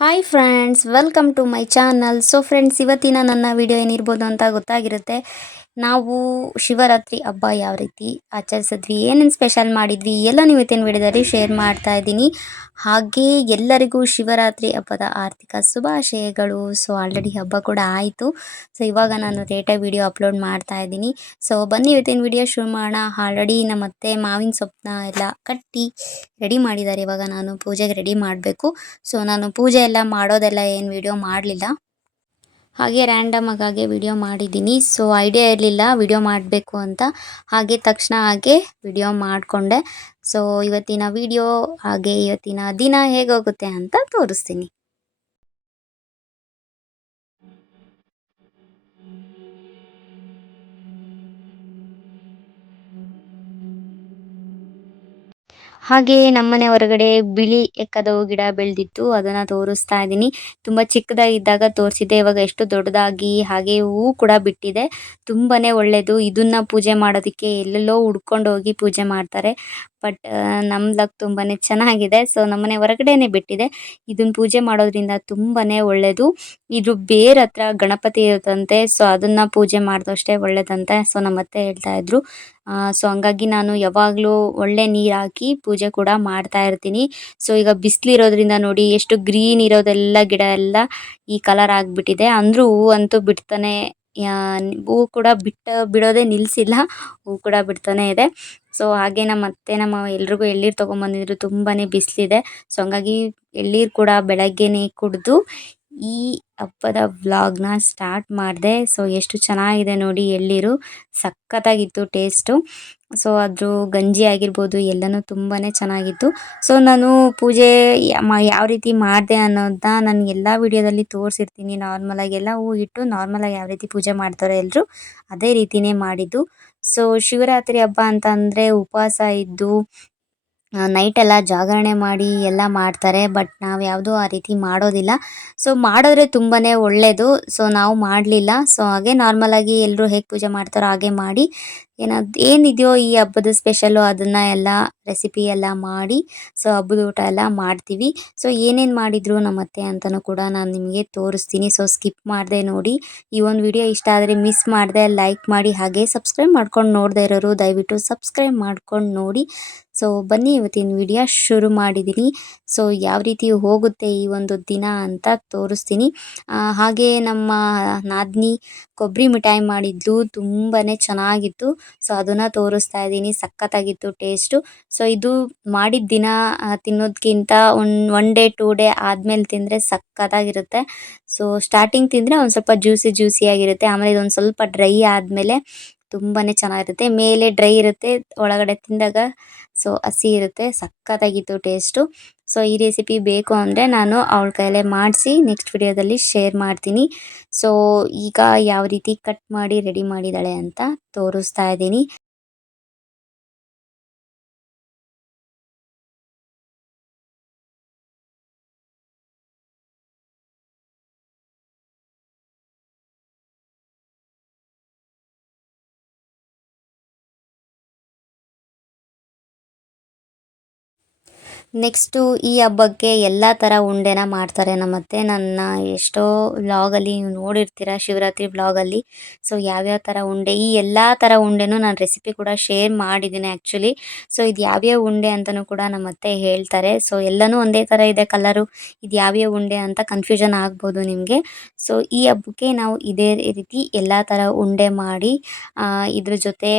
Hi friends welcome to my channel so friends ಇವತ್ತಿನ ನನ್ನ video ಏನಿರ್ಬೋದು ಅಂತ ಗೊತ್ತಾಗಿರುತ್ತೆ. ನಾವು ಶಿವರಾತ್ರಿ ಹಬ್ಬ ಯಾವ ರೀತಿ ಆಚರಿಸಿದ್ವಿ, ಏನೇನು ಸ್ಪೆಷಲ್ ಮಾಡಿದ್ವಿ, ಎಲ್ಲ ನೀವು ಇವತ್ತಿನ ವಿಡಿಯೋದಲ್ಲಿ ಶೇರ್ ಮಾಡ್ತಾ ಇದ್ದೀನಿ. ಹಾಗೆ ಎಲ್ಲರಿಗೂ ಶಿವರಾತ್ರಿ ಹಬ್ಬದ ಆರ್ಥಿಕ ಶುಭಾಶಯಗಳು. ಸೊ ಆಲ್ರೆಡಿ ಹಬ್ಬ ಕೂಡ ಆಯಿತು. ಸೊ ಇವಾಗ ನಾನು ರೇಟಾಗಿ ವಿಡಿಯೋ ಅಪ್ಲೋಡ್ ಮಾಡ್ತಾ ಇದ್ದೀನಿ. ಸೊ ಬನ್ನಿ ಇವತ್ತಿನ ವಿಡಿಯೋ ಶುರು ಮಾಡೋಣ. ಆಲ್ರೆಡಿ ನಮ್ಮತ್ತೆ ಮಾವಿನ ಸೊಪ್ಪನ್ನ ಎಲ್ಲ ಕಟ್ಟಿ ರೆಡಿ ಮಾಡಿದ್ದಾರೆ. ಇವಾಗ ನಾನು ಪೂಜೆಗೆ ರೆಡಿ ಮಾಡಬೇಕು. ಸೊ ನಾನು ಪೂಜೆ ಎಲ್ಲ ಮಾಡೋದೆಲ್ಲ ಏನು ವಿಡಿಯೋ ಮಾಡಲಿಲ್ಲ. ಹಾಗೆ ರ್ಯಾಂಡಮ್ ಆಗಿ ವಿಡಿಯೋ ಮಾಡಿದ್ದೀನಿ. ಸೊ ಐಡಿಯಾ ಇರಲಿಲ್ಲ ವಿಡಿಯೋ ಮಾಡಬೇಕು ಅಂತ. ಹಾಗೆ ತಕ್ಷಣ ಹಾಗೆ ವಿಡಿಯೋ ಮಾಡಿಕೊಂಡೆ. ಸೊ ಇವತ್ತಿನ ವಿಡಿಯೋ ಹಾಗೆ ಇವತ್ತಿನ ದಿನ ಹೇಗೋಗುತ್ತೆ ಅಂತ ತೋರಿಸ್ತೀನಿ. ಹಾಗೆ ನಮ್ಮನೆ ಹೊರಗಡೆ ಬಿಳಿ ಎಕ್ಕದವು ಗಿಡ ಬೆಳೆದಿತ್ತು, ಅದನ್ನ ತೋರಿಸ್ತಾ ಇದ್ದೀನಿ ತುಂಬ ಚಿಕ್ಕದಾಗಿದ್ದಾಗ ತೋರಿಸಿದ್ದೆ, ಇವಾಗ ಎಷ್ಟು ದೊಡ್ಡದಾಗಿ ಹಾಗೆ ಹೂ ಕೂಡ ಬಿಟ್ಟಿದೆ. ತುಂಬಾನೇ ಒಳ್ಳೆಯದು ಇದನ್ನ ಪೂಜೆ ಮಾಡೋದಕ್ಕೆ ಎಲ್ಲೆಲ್ಲೋ ಹುಡ್ಕೊಂಡು ಹೋಗಿ ಪೂಜೆ ಮಾಡ್ತಾರೆ. ಬಟ್ ನಮ್ಮ ಲಕ್ ತುಂಬಾನೇ ಚೆನ್ನಾಗಿದೆ. ಸೊ ನಮ್ಮನೆ ಹೊರಗಡೆನೆ ಬಿಟ್ಟಿದೆ. ಇದನ್ನ ಪೂಜೆ ಮಾಡೋದ್ರಿಂದ ತುಂಬಾ ಒಳ್ಳೆಯದು ಇದು ಬೇರೆ ಹತ್ರ ಗಣಪತಿ ಇರುತ್ತಂತೆ, ಸೊ, ಅದನ್ನ ಪೂಜೆ ಮಾಡಿದಷ್ಟೇ ಒಳ್ಳೇದಂತೆ ಸೊ ನಮ್ಮ ಅತ್ತೆ ಹೇಳ್ತಾ ಇದ್ರು. ಸೊ, ಹಂಗಾಗಿ ನಾನು ಯಾವಾಗಲೂ ಒಳ್ಳೆ ನೀರು ಹಾಕಿ ಕೂಡ ಮಾಡ್ತಾ ಇರ್ತೀನಿ. ಸೊ ಈಗ ಬಿಸಿಲಿರೋದ್ರಿಂದ ನೋಡಿ ಎಷ್ಟು ಗ್ರೀನ್ ಇರೋದೆಲ್ಲ ಗಿಡ ಎಲ್ಲ ಈ ಕಲರ್ ಆಗಿಬಿಟ್ಟಿದೆ. ಅಂದ್ರೂ ಹೂ ಅಂತೂ ಬಿಡ್ತಾನೆ ಹೂ ಕೂಡ ಬಿಟ್ಟ ಬಿಡೋದೇ ನಿಲ್ಲಿಸಿಲ್ಲ ಹೂ ಕೂಡ ಬಿಡ್ತಾನೆ ಇದೆ. ಸೊ ಹಾಗೆ ನಮ್ಮ ಅತ್ತೆ, ನಮ್ಮ ಎಲ್ರಿಗೂ ಎಳ್ನೀರು ತೊಗೊಂಬಂದಿದ್ರು ತುಂಬಾ ಬಿಸಿಲಿದೆ ಸೊ ಹಂಗಾಗಿ ಎಳ್ನೀರು ಕೂಡ ಬೆಳಗ್ಗೆನೇ ಕುಡಿದು ಈ ಹಬ್ಬದ ವ್ಲಾಗ್ನ ಸ್ಟಾರ್ಟ್ ಮಾಡಿದೆ. ಸೊ ಎಷ್ಟು ಚೆನ್ನಾಗಿದೆ ನೋಡಿ ಎಳ್ಳೀರು. ಸಖತ್ತಾಗಿತ್ತು ಟೇಸ್ಟು ಸೊ ಅದ್ರ ಗಂಜಿ ಆಗಿರ್ಬೋದು, ಎಲ್ಲನೂ ತುಂಬಾ ಚೆನ್ನಾಗಿತ್ತು. ಸೊ ನಾನು ಪೂಜೆ ಯಾವ ರೀತಿ ಮಾಡಿದೆ ಅನ್ನೋದನ್ನ ನಾನು ಎಲ್ಲ ವಿಡಿಯೋದಲ್ಲಿ ತೋರಿಸಿರ್ತೀನಿ. ನಾರ್ಮಲಾಗಿ ಎಲ್ಲ ಹೂ ಇಟ್ಟು ನಾರ್ಮಲಾಗಿ ಯಾವ ರೀತಿ ಪೂಜೆ ಮಾಡ್ತಾರೆ ಎಲ್ಲರೂ ಅದೇ ರೀತಿಯೇ ಮಾಡಿದ್ದು. ಸೊ ಶಿವರಾತ್ರಿ ಹಬ್ಬ ಅಂತ ಉಪವಾಸ ಇದ್ದು ನೈಟ್ ಎಲ್ಲ ಜಾಗರಣೆ ಮಾಡಿ ಎಲ್ಲ ಮಾಡ್ತಾರೆ ಬಟ್ ನಾವು ಯಾವುದೂ ಆ ರೀತಿ ಮಾಡೋದಿಲ್ಲ. ಸೊ ಮಾಡಿದ್ರೆ ತುಂಬಾ ಒಳ್ಳೆಯದು ಸೊ ನಾವು ಮಾಡಲಿಲ್ಲ. ಸೊ ಹಾಗೆ ನಾರ್ಮಲಾಗಿ ಎಲ್ಲರೂ ಹೇಗೆ ಪೂಜೆ ಮಾಡ್ತಾರೋ ಹಾಗೆ ಮಾಡಿ ಏನಾದ್, ಏನಿದೆಯೋ ಈ ಹಬ್ಬದ ಸ್ಪೆಷಲ್ಲು ಅದನ್ನು ಎಲ್ಲ ರೆಸಿಪಿ ಎಲ್ಲ ಮಾಡಿ ಸೊ ಹಬ್ಬದ ಊಟ ಎಲ್ಲ ಮಾಡ್ತೀವಿ. ಸೊ ಏನೇನು ಮಾಡಿದ್ರು ನಮ್ಮ ಅತ್ತೆ ಅಂತಲೂ ಕೂಡ ನಾನು ನಿಮಗೆ ತೋರಿಸ್ತೀನಿ. ಸೊ ಸ್ಕಿಪ್ ಮಾಡಿದೆ ನೋಡಿ. ಈ ಒಂದು ವಿಡಿಯೋ ಇಷ್ಟ ಆದರೆ ಮಿಸ್ ಮಾಡಿದೆ ಲೈಕ್ ಮಾಡಿ, ಹಾಗೆ ಸಬ್ಸ್ಕ್ರೈಬ್ ಮಾಡ್ಕೊಂಡು ನೋಡದೇ ಇರೋರು ದಯವಿಟ್ಟು ಸಬ್ಸ್ಕ್ರೈಬ್ ಮಾಡ್ಕೊಂಡು ನೋಡಿ. ಸೊ ಬನ್ನಿ, ಇವತ್ತಿನ ವಿಡಿಯೋ ಶುರು ಮಾಡಿದ್ದೀನಿ ಸೊ ಯಾವ ರೀತಿ ಹೋಗುತ್ತೆ ಈ ಒಂದು ದಿನ ಅಂತ ತೋರಿಸ್ತೀನಿ. ಹಾಗೆ ನಮ್ಮ ನಾದಿನಿ ಕೊಬ್ಬರಿ ಮಿಠಾಯಿ ಮಾಡಿದ್ಲು ತುಂಬಾ ಚೆನ್ನಾಗಿತ್ತು. ಸೊ ಅದನ್ನು ತೋರಿಸ್ತಾ ಇದ್ದೀನಿ. ಸಖತ್ತಾಗಿತ್ತು ಟೇಸ್ಟು ಸೊ ಇದು ಮಾಡಿದ ದಿನ ತಿನ್ನೋದಕ್ಕಿಂತ one one day two day ಆದಮೇಲೆ ತಿಂದರೆ ಸಖತ್ತಾಗಿರುತ್ತೆ. ಸೊ ಸ್ಟಾರ್ಟಿಂಗ್ ತಿಂದರೆ ಒಂದು ಸ್ವಲ್ಪ ಜ್ಯೂಸಿ ಜ್ಯೂಸಿಯಾಗಿರುತ್ತೆ ಆಮೇಲೆ ಇದೊಂದು ಸ್ವಲ್ಪ ಡ್ರೈ ಆದಮೇಲೆ ತುಂಬಾ ಚೆನ್ನಾಗಿರುತ್ತೆ. ಮೇಲೆ ಡ್ರೈ ಇರುತ್ತೆ, ಒಳಗಡೆ ತಿಂದಾಗ ಸೊ ಹಸಿ ಇರುತ್ತೆ. ಸಖತ್ತಾಗಿತ್ತು ಟೇಸ್ಟು ಸೊ ಈ ರೆಸಿಪಿ ಬೇಕು ಅಂದರೆ ನಾನು ಅವಳ ಕೈಯಲ್ಲೇ ಮಾಡಿಸಿ ನೆಕ್ಸ್ಟ್ ವಿಡಿಯೋದಲ್ಲಿ ಶೇರ್ ಮಾಡ್ತೀನಿ. ಸೊ ಈಗ ಯಾವ ರೀತಿ ಕಟ್ ಮಾಡಿ ರೆಡಿ ಮಾಡಿದ್ದಾಳೆ ಅಂತ ತೋರಿಸ್ತಾ ಇದ್ದೀನಿ. ನೆಕ್ಸ್ಟು ಈ ಹಬ್ಬಕ್ಕೆ ಎಲ್ಲ ಥರ ಉಂಡೆನ ಮಾಡ್ತಾರೆ ನಮ್ಮತ್ತೆ. ನನ್ನ ಎಷ್ಟೋ ವ್ಲಾಗಲ್ಲಿ ನೀವು ನೋಡಿರ್ತೀರ, ಶಿವರಾತ್ರಿ ವ್ಲಾಗಲ್ಲಿ ಸೊ ಯಾವ್ಯಾವ ಥರ ಉಂಡೆ, ಈ ಎಲ್ಲ ಥರ ಉಂಡೆನೂ ನಾನು ರೆಸಿಪಿ ಕೂಡ ಶೇರ್ ಮಾಡಿದ್ದೀನಿ ಆ್ಯಕ್ಚುಲಿ ಸೊ ಇದು ಯಾವ್ಯಾವ ಉಂಡೆ ಅಂತಲೂ ಕೂಡ ನಮ್ಮತ್ತೆ ಹೇಳ್ತಾರೆ. ಸೊ ಎಲ್ಲನೂ ಒಂದೇ ಥರ ಇದೆ ಕಲರು ಇದು ಯಾವ್ಯಾವ ಉಂಡೆ ಅಂತ ಕನ್ಫ್ಯೂಷನ್ ಆಗ್ಬೋದು ನಿಮಗೆ. ಸೊ ಈ ಹಬ್ಬಕ್ಕೆ ನಾವು ಇದೇ ರೀತಿ ಎಲ್ಲ ಥರ ಉಂಡೆ ಮಾಡಿ ಇದ್ರ ಜೊತೆ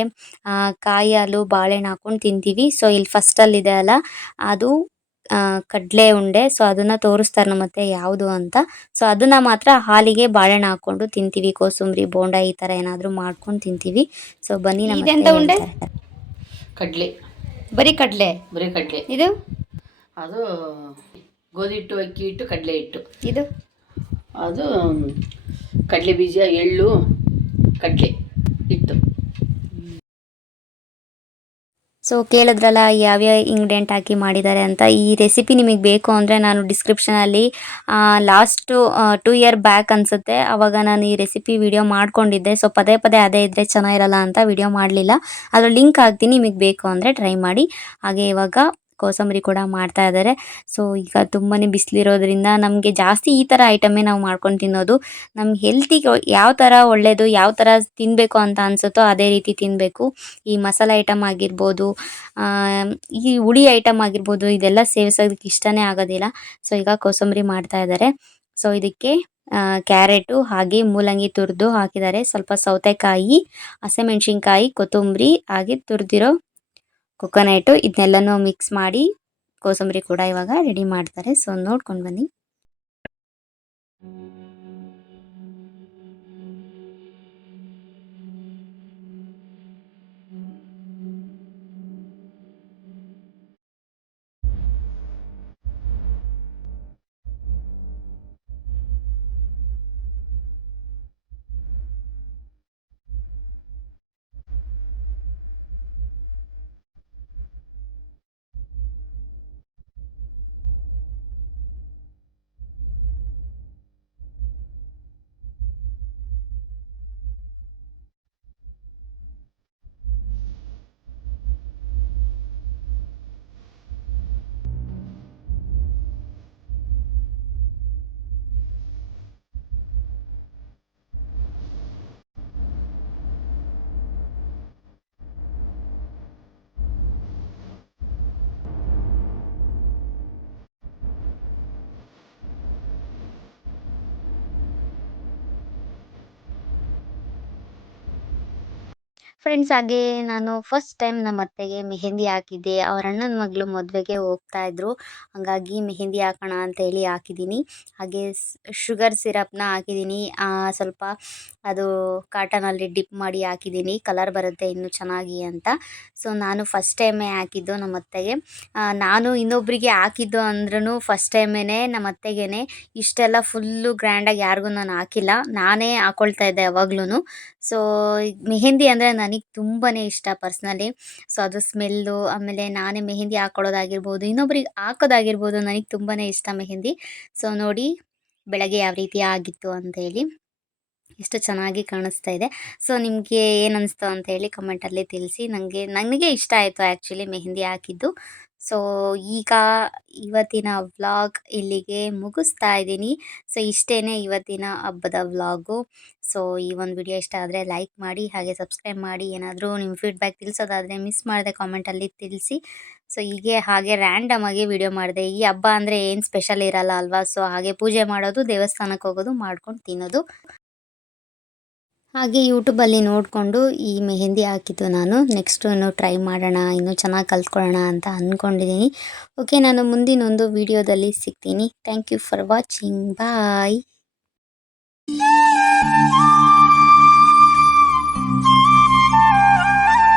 ಕಾಯಿ, ಹಾಲು, ಬಾಳೆಹಣ್ಣು ಹಾಕ್ಕೊಂಡು ತಿಂತೀವಿ. ಸೊ ಇಲ್ಲಿ ಫಸ್ಟಲ್ಲಿದೆ ಅಲ್ಲ, ಅದು ಕಡಲೆ ಉಂಡೆ. ಸೊ ಅದನ್ನು ತೋರಿಸ್ತಾರೆ ನಮ್ಮ ಅತ್ತೆ ಯಾವುದು ಅಂತ. ಸೊ ಅದನ್ನು ಮಾತ್ರ ಹಾಲಿಗೆ ಬಾಳೆಹಣ್ಣು ಹಾಕ್ಕೊಂಡು ತಿಂತೀವಿ. ಕೋಸಂಬರಿ ಬೋಂಡ ಈ ಥರ ಏನಾದರೂ ಮಾಡ್ಕೊಂಡು ತಿಂತೀವಿ. ಸೊ ಬನ್ನಿ ನಮ್ಮ ಉಂಡೆ? ಕಡಲೆ. ಬರೀ ಕಡಲೆ? ಬರೀ ಕಡಲೆ. ಇದು? ಅದು ಗೋಧಿ ಹಿಟ್ಟು ಅಕ್ಕಿ ಹಿಟ್ಟು ಕಡಲೆ ಹಿಟ್ಟು. ಇದು? ಅದು ಕಡಲೆ ಬೀಜ ಎಳ್ಳು ಕಡಲೆ ಹಿಟ್ಟು. ಸೊ ಕೇಳಿದ್ರಲ್ಲ, ಯಾವ್ಯಾವ ಇಂಗ್ರೀಡಿಯೆಂಟ್ ಹಾಕಿ ಮಾಡಿದ್ದಾರೆ ಅಂತ. ಈ ರೆಸಿಪಿ ನಿಮಗೆ ಬೇಕು ಅಂದರೆ ನಾನು ಡಿಸ್ಕ್ರಿಪ್ಷನಲ್ಲಿ ಲಾಸ್ಟು ಟೂ ಇಯರ್ ಬ್ಯಾಕ್ ಅನಿಸುತ್ತೆ. ಆವಾಗ ನಾನು ಈ ರೆಸಿಪಿ ವಿಡಿಯೋ ಮಾಡ್ಕೊಂಡಿದ್ದೆ. ಸೊ ಪದೇ ಪದೇ ಅದೇ ಇದ್ದರೆ ಚೆನ್ನಾಗಿರಲ್ಲ ಅಂತ ವಿಡಿಯೋ ಮಾಡಲಿಲ್ಲ. ಅದರ ಲಿಂಕ್ ಹಾಕ್ತೀನಿ, ನಿಮಗೆ ಬೇಕು ಅಂದರೆ ಟ್ರೈ ಮಾಡಿ. ಹಾಗೆ ಇವಾಗ ಕೋಸಂಬರಿ ಕೂಡ ಮಾಡ್ತಾ ಇದ್ದಾರೆ ಸೊ ಈಗ ತುಂಬಾ ಬಿಸಿಲಿರೋದ್ರಿಂದ ನಮಗೆ ಜಾಸ್ತಿ ಈ ಥರ ಐಟಮೇ ನಾವು ಮಾಡ್ಕೊಂಡು ತಿನ್ನೋದು ನಮ್ಮ ಹೆಲ್ತಿಗೆ ಯಾವ ಥರ ಒಳ್ಳೆಯದು ಯಾವ ಥರ ತಿನ್ನಬೇಕು ಅಂತ ಅನಿಸುತ್ತೋ ಅದೇ ರೀತಿ ತಿನ್ನಬೇಕು ಈ ಮಸಾಲೆ ಐಟಮ್ ಆಗಿರ್ಬೋದು ಈ ಹುಳಿ ಐಟಮ್ ಆಗಿರ್ಬೋದು, ಇದೆಲ್ಲ ಸೇವಿಸೋದಕ್ಕೆ ಇಷ್ಟನೇ ಆಗೋದಿಲ್ಲ. ಸೊ ಈಗ ಕೋಸಂಬರಿ ಮಾಡ್ತಾ ಇದ್ದಾರೆ ಸೊ ಇದಕ್ಕೆ ಕ್ಯಾರೆಟು ಹಾಗೆ ಮೂಲಂಗಿ ತುರಿದು ಹಾಕಿದ್ದಾರೆ. ಸ್ವಲ್ಪ ಸೌತೆಕಾಯಿ, ಹಸಿಮೆಣ್ಸಿನ್ಕಾಯಿ, ಕೊತ್ತಂಬರಿ ಹಾಗೆ ತುರಿದಿರೋ ಕೊಕೊನಟು ಇದನ್ನೆಲ್ಲನೂ ಮಿಕ್ಸ್ ಮಾಡಿ ಕೋಸಂಬರಿ ಕೂಡ ಇವಾಗ ರೆಡಿ ಮಾಡ್ತಾರೆ. ಸೊ ನೋಡ್ಕೊಂಡು ಬನ್ನಿ. ಫ್ರೆಂಡ್ಸ್ ಹಾಗೆ ನಾನು ಫಸ್ಟ್ ಟೈಮ್ ನಮ್ಮ ಅತ್ತೆಗೆ ಮೆಹೆಂದಿ ಹಾಕಿದ್ದೆ. ಅವ್ರ ಅಣ್ಣನ ಮಗಳು ಮದುವೆಗೆ ಹೋಗ್ತಾ ಇದ್ರು. ಹಾಗಾಗಿ ಮೆಹೆಂದಿ ಹಾಕೋಣ ಅಂತ ಹೇಳಿ ಹಾಕಿದ್ದೀನಿ. ಹಾಗೆ ಶುಗರ್ ಸಿರಪ್ನ ಹಾಕಿದ್ದೀನಿ. ಸ್ವಲ್ಪ ಅದು ಕಾಟನಲ್ಲಿ ಡಿಪ್ ಮಾಡಿ ಹಾಕಿದ್ದೀನಿ. ಕಲರ್ ಬರುತ್ತೆ ಇನ್ನೂ ಚೆನ್ನಾಗಿ ಅಂತ. ಸೊ ನಾನು ಫಸ್ಟ್ ಟೈಮೇ ಹಾಕಿದ್ದು ನಮ್ಮ ಅತ್ತೆಗೆ. ನಾನು ಇನ್ನೊಬ್ಬರಿಗೆ ಹಾಕಿದ್ದು ಅಂದ್ರೂ ಫಸ್ಟ್ ಟೈಮೇ ನಮ್ಮ ಅತ್ತೆಗೇ ಇಷ್ಟೆಲ್ಲ ಫುಲ್ಲು ಗ್ರ್ಯಾಂಡಾಗಿ ಯಾರಿಗೂ ನಾನು ಹಾಕಿಲ್ಲ. ನಾನೇ ಹಾಕೊಳ್ತಾ ಇದ್ದೆ ಯಾವಾಗ್ಲೂ ಸೊ ಮೆಹೆಂದಿ ಅಂದರೆ ನನಗೆ ತುಂಬಾ ಇಷ್ಟ ಪರ್ಸ್ನಲಿ. ಸೊ, ಅದು ಸ್ಮೆಲ್ಲು, ಆಮೇಲೆ ನಾನೇ ಮೆಹಂದಿ ಹಾಕೊಳ್ಳೋದಾಗಿರ್ಬೋದು ಇನ್ನೊಬ್ರಿಗೆ ಹಾಕೋದಾಗಿರ್ಬೋದು, ನನಗೆ ತುಂಬಾ ಇಷ್ಟ ಮೆಹಂದಿ. ಸೊ, ನೋಡಿ ಬೆಳಗ್ಗೆ ಯಾವ ರೀತಿ ಆಗಿತ್ತು ಅಂತ ಹೇಳಿ ಎಷ್ಟು ಚೆನ್ನಾಗಿ ಕಾಣಿಸ್ತಾ ಇದೆ. ಸೊ, ನಿಮಗೆ ಏನು ಅನಿಸ್ತು ಅಂತ ಹೇಳಿ ಕಮೆಂಟಲ್ಲಿ ತಿಳಿಸಿ. ನನಗೆ ನನಗೆ ಇಷ್ಟ ಆಯಿತು ಆ್ಯಕ್ಚುಲಿ ಮೆಹಂದಿ ಹಾಕಿದ್ದು. ಸೊ ಈಗ ಇವತ್ತಿನ ವ್ಲಾಗ್ ಇಲ್ಲಿಗೆ ಮುಗಿಸ್ತಾ ಇದ್ದೀನಿ. ಸೊ ಇಷ್ಟೇ ಇವತ್ತಿನ ಹಬ್ಬದ ವ್ಲಾಗು ಸೊ ಈ ಒಂದು ವಿಡಿಯೋ ಇಷ್ಟ ಆದರೆ ಲೈಕ್ ಮಾಡಿ, ಹಾಗೆ ಸಬ್ಸ್ಕ್ರೈಬ್ ಮಾಡಿ. ಏನಾದರೂ ನಿಮ್ಮ ಫೀಡ್ಬ್ಯಾಕ್ ತಿಳಿಸೋದಾದರೆ ಮಿಸ್ ಮಾಡಿದೆ ಕಾಮೆಂಟಲ್ಲಿ ತಿಳಿಸಿ. ಸೊ ಹೀಗೆ, ಹಾಗೆ ರ್ಯಾಂಡಮ್ ಆಗಿ ವಿಡಿಯೋ ಮಾಡಿದೆ. ಈ ಹಬ್ಬ ಅಂದರೆ ಏನು ಸ್ಪೆಷಲ್ ಇರಲ್ಲ ಅಲ್ವಾ? ಸೊ ಹಾಗೆ ಪೂಜೆ ಮಾಡೋದು, ದೇವಸ್ಥಾನಕ್ಕೆ ಹೋಗೋದು, ಮಾಡ್ಕೊಂಡು ತಿನ್ನೋದು. ಹಾಗೆ ಯೂಟ್ಯೂಬಲ್ಲಿ ನೋಡಿಕೊಂಡು ಈ ಮೆಹೆಂದಿ ಹಾಕಿದ್ದು ನಾನು. ನೆಕ್ಸ್ಟು ಇನ್ನು ಟ್ರೈ ಮಾಡೋಣ, ಇನ್ನೂ ಚೆನ್ನಾಗಿ ಕಲ್ತ್ಕೊಳ್ಳೋಣ ಅಂತ ಅಂದ್ಕೊಂಡಿದ್ದೀನಿ ಓಕೆ ನಾನು ಮುಂದಿನೊಂದು ವೀಡಿಯೋದಲ್ಲಿ ಸಿಗ್ತೀನಿ. Thank you for watching bye